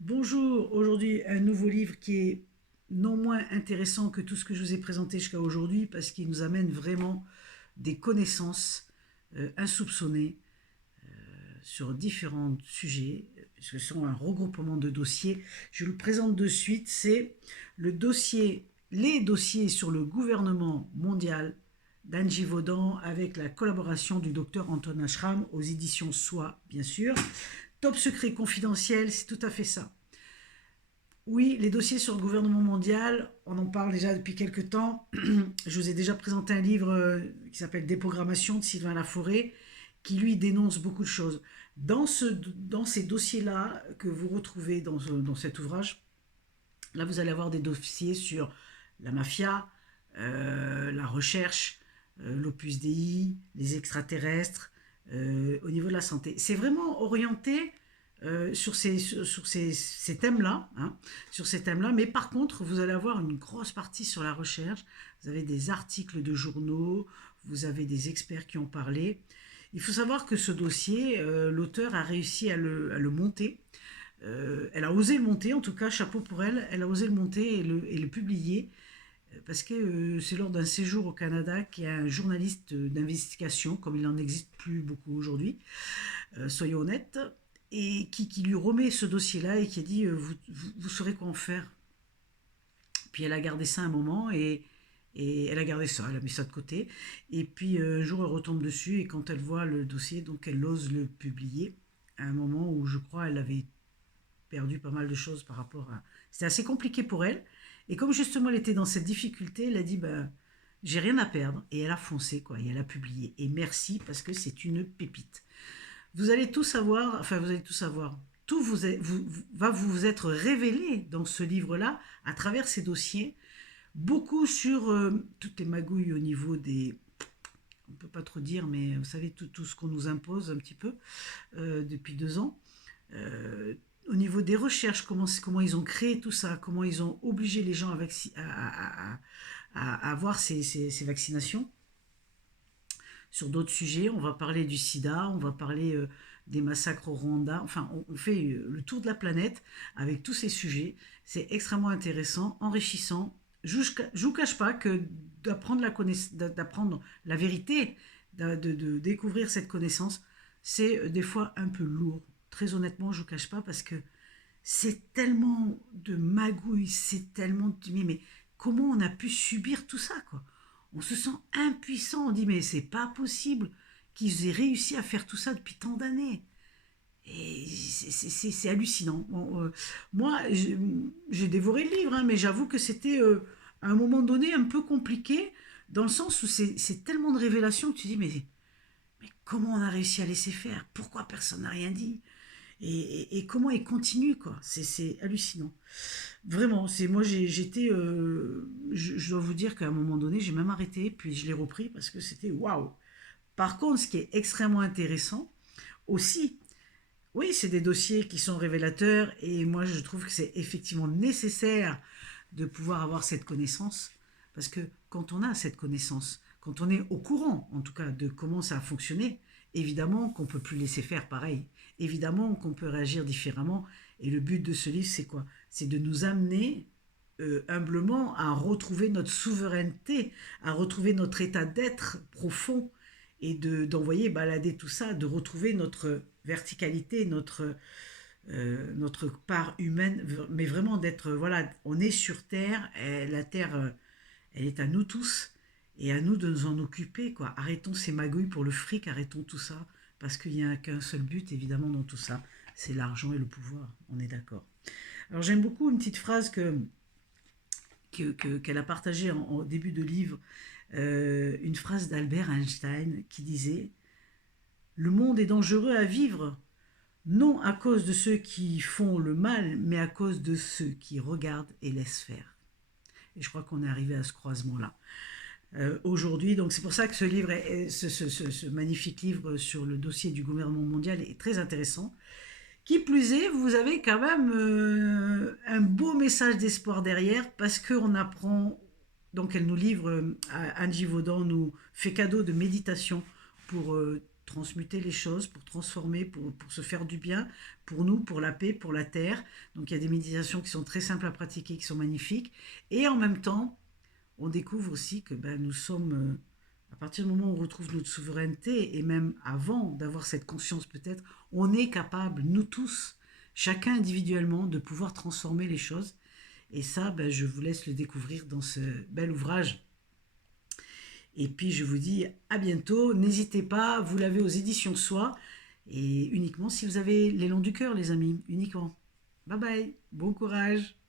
Bonjour, aujourd'hui un nouveau livre qui est non moins intéressant que tout ce que je vous ai présenté jusqu'à aujourd'hui parce qu'il nous amène vraiment des connaissances insoupçonnées sur différents sujets, puisque ce sont un regroupement de dossiers. Je vous le présente de suite, c'est les dossiers sur le gouvernement mondial d'Angie Vaudan avec la collaboration du docteur Antoine Ashram aux éditions Soi, bien sûr. Top secret confidentiel, c'est tout à fait ça. Oui, les dossiers sur le gouvernement mondial, on en parle déjà depuis quelques temps. Je vous ai déjà présenté un livre qui s'appelle Déprogrammation de Sylvain Laforêt, qui lui dénonce beaucoup de choses. Dans ces dossiers-là que vous retrouvez dans cet ouvrage, là vous allez avoir des dossiers sur la mafia, la recherche, l'Opus Dei, les extraterrestres, au niveau de la santé. C'est vraiment orienté sur ces thèmes-là, hein, sur ces thèmes-là. Mais par contre, vous allez avoir une grosse partie sur la recherche. Vous avez des articles de journaux, vous avez des experts qui ont parlé. Il faut savoir que ce dossier, l'auteur a réussi à le monter. Elle a osé le monter, en tout cas, chapeau pour elle. Elle a osé le monter et le publier parce que c'est lors d'un séjour au Canada qu'il y a un journaliste d'investigation, comme il n'en existe plus beaucoup aujourd'hui, soyons honnêtes, et qui lui remet ce dossier-là et qui a dit vous saurez quoi en faire. Puis elle a gardé ça un moment et elle a gardé ça, elle a mis ça de côté. Et puis un jour elle retombe dessus et quand elle voit le dossier, donc elle ose le publier à un moment où je crois elle avait perdu pas mal de choses par rapport à... C'était assez compliqué pour elle. Et comme justement elle était dans cette difficulté, elle a dit ben, j'ai rien à perdre. Et elle a foncé, quoi. Et elle a publié. Et merci parce que c'est une pépite. Vous allez tout savoir, enfin vous allez tout savoir. Tout va vous être révélé dans ce livre-là à travers ces dossiers. Beaucoup sur toutes les magouilles au niveau des... On ne peut pas trop dire, mais vous savez, tout ce qu'on nous impose un petit peu depuis 2 ans. Euh, Au niveau des recherches, comment ils ont créé tout ça, comment ils ont obligé les gens à avoir ces vaccinations. Sur d'autres sujets, on va parler du sida, on va parler des massacres au Rwanda, enfin on fait le tour de la planète avec tous ces sujets. C'est extrêmement intéressant, enrichissant. Je ne vous cache pas que d'apprendre la vérité, de découvrir cette connaissance, c'est des fois un peu lourd. Très honnêtement, je ne vous cache pas parce que c'est tellement de magouilles, c'est tellement... Mais comment on a pu subir tout ça, quoi? On se sent impuissant, on dit mais c'est pas possible qu'ils aient réussi à faire tout ça depuis tant d'années. Et c'est hallucinant. Bon, moi, j'ai dévoré le livre, hein, mais j'avoue que c'était à un moment donné un peu compliqué, dans le sens où c'est tellement de révélations que tu dis mais comment on a réussi à laisser faire? Pourquoi personne n'a rien dit? Et comment il continue, quoi. C'est hallucinant. Vraiment, c'est moi j'étais, je dois vous dire qu'à un moment donné, j'ai même arrêté, puis je l'ai repris parce que c'était waouh. Par contre, ce qui est extrêmement intéressant aussi, oui, c'est des dossiers qui sont révélateurs et moi je trouve que c'est effectivement nécessaire de pouvoir avoir cette connaissance parce que quand on a cette connaissance, quand on est au courant en tout cas de comment ça a fonctionné, évidemment qu'on ne peut plus laisser faire pareil, évidemment qu'on peut réagir différemment et le but de ce livre c'est quoi? C'est de nous amener humblement à retrouver notre souveraineté, à retrouver notre état d'être profond et d'envoyer balader tout ça, de retrouver notre verticalité, notre part humaine, mais vraiment d'être, voilà, on est sur Terre, et la Terre, elle est à nous tous, et à nous de nous en occuper, quoi. Arrêtons ces magouilles pour le fric, arrêtons tout ça, parce qu'il n'y a qu'un seul but, évidemment, dans tout ça, c'est l'argent et le pouvoir, on est d'accord. Alors j'aime beaucoup une petite phrase qu'elle a partagée en début de livre, une phrase d'Albert Einstein qui disait le monde est dangereux à vivre, non à cause de ceux qui font le mal, mais à cause de ceux qui regardent et laissent faire. Et je crois qu'on est arrivé à ce croisement-là. Aujourd'hui, donc c'est pour ça que ce livre, ce magnifique livre sur le dossier du gouvernement mondial est très intéressant. Qui plus est, vous avez quand même un beau message d'espoir derrière parce qu'on apprend, donc elle nous livre, Angie Vaudan nous fait cadeau de méditation pour transmuter les choses, pour transformer, pour se faire du bien, pour nous, pour la paix, pour la terre. Donc il y a des méditations qui sont très simples à pratiquer, qui sont magnifiques. Et en même temps, on découvre aussi que ben, nous sommes, à partir du moment où on retrouve notre souveraineté, et même avant d'avoir cette conscience peut-être, on est capable, nous tous, chacun individuellement, de pouvoir transformer les choses. Et ça, ben, je vous laisse le découvrir dans ce bel ouvrage. Et puis je vous dis à bientôt. N'hésitez pas, vous l'avez aux éditions Soi. Et uniquement si vous avez l'élan du cœur, les amis. Uniquement. Bye bye. Bon courage.